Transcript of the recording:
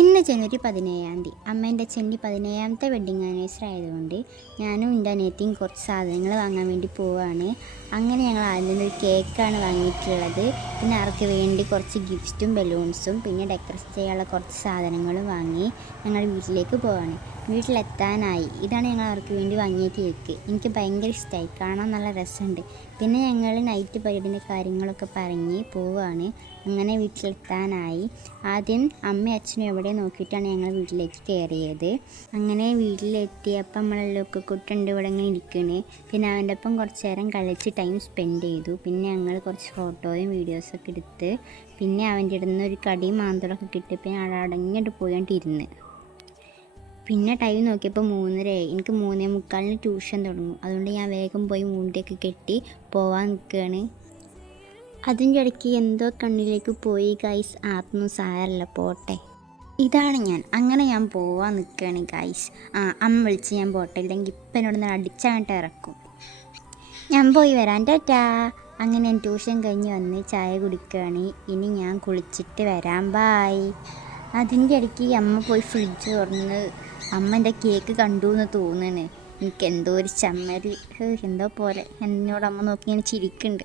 ഇന്ന് ജനുവരി 17 അമ്മേൻ്റെ അച്ഛൻ്റെ 17ാമത്തെ വെഡ്ഡിങ് ആനിവേഴ്സറി ആയതുകൊണ്ട് ഞാനും എൻ്റെ അനിയത്തിയും കുറച്ച് സാധനങ്ങൾ വാങ്ങാൻ വേണ്ടി പോവുകയാണ്. അങ്ങനെ ഞങ്ങൾ ആദ്യം ഒരു കേക്കാണ് വാങ്ങിയിട്ടുള്ളത്. പിന്നെ അവർക്ക് വേണ്ടി കുറച്ച് ഗിഫ്റ്റും ബലൂൺസും പിന്നെ ഡെക്കറേറ്റ് ചെയ്യാനുള്ള കുറച്ച് സാധനങ്ങളും വാങ്ങി ഞങ്ങൾ വീട്ടിലേക്ക് പോവുകയാണ്. വീട്ടിലെത്താനായി. ഇതാണ് ഞങ്ങൾ അവർക്ക് വേണ്ടി വാങ്ങിയ കേക്ക്. എനിക്ക് ഭയങ്കര ഇഷ്ടമായി, കാണാൻ നല്ല രസമുണ്ട്. പിന്നെ ഞങ്ങൾ നൈറ്റ് പരിപാടിൻ്റെ കാര്യങ്ങളൊക്കെ പറഞ്ഞ് പോവുകയാണ്. അങ്ങനെ വീട്ടിലെത്താനായി. ആദ്യം അമ്മയും അച്ഛനും എവിടെ നോക്കിയിട്ടാണ് ഞങ്ങൾ വീട്ടിലേക്ക് കയറിയത്. അങ്ങനെ വീട്ടിലെത്തിയപ്പം നമ്മളെല്ലാം കുട്ടുണ്ട് ഇവിടെ ഇങ്ങനെ ഇരിക്കണേ. പിന്നെ അവൻ്റെ ഒപ്പം കുറച്ച് നേരം കളിച്ച് ടൈം സ്പെൻഡ് ചെയ്തു. പിന്നെ ഞങ്ങൾ കുറച്ച് ഫോട്ടോയും വീഡിയോസൊക്കെ എടുത്ത് പിന്നെ അവൻ്റെ അടുത്ത് ഒരു കടിയും മാന്തളൊക്കെ കിട്ടി. പിന്നെ അവിടെ അടങ്ങിയിട്ട് പോയിട്ടിരുന്ന്. പിന്നെ ടൈം നോക്കിയപ്പോൾ 3:30 എനിക്ക് 3:45 ട്യൂഷൻ തുടങ്ങും. അതുകൊണ്ട് ഞാൻ വേഗം പോയി മുണ്ടിയൊക്കെ കെട്ടി പോവാൻ നിൽക്കുകയാണ്. അതിൻ്റെ ഇടയ്ക്ക് എന്തോ കണ്ണിലേക്ക് പോയി ഗൈസ്. അതൊന്നും സാരമില്ല, പോട്ടെ. ഇതാണ് ഞാൻ. അങ്ങനെ ഞാൻ പോവാൻ നിൽക്കുകയാണ് ഗൈസ്. അമ്മ വിളിച്ച് ഞാൻ പോട്ടെ, ഇല്ലെങ്കിൽ ഇപ്പം എന്നോട് നിന്ന് അടിച്ചായിട്ട് ഇറക്കും. ഞാൻ പോയി വരാൻ, ടാറ്റാ. അങ്ങനെ ഞാൻ ട്യൂഷൻ കഴിഞ്ഞ് വന്ന് ചായ കുടിക്കുകയാണ്. ഇനി ഞാൻ കുളിച്ചിട്ട് വരാം, ബായ്. അതിൻ്റെ ഇടയ്ക്ക് അമ്മ പോയി ഫ്രിഡ്ജ് തുറന്ന് അമ്മ എൻ്റെ കേക്ക് കണ്ടു എന്ന് തോന്നുന്നു. എനിക്ക് എന്തോ ഒരു ചമ്മൽ, എന്തോ പോലെ എന്നോട് അമ്മ നോക്കി ഇങ്ങനെ ചിരിക്കുന്നുണ്ട്.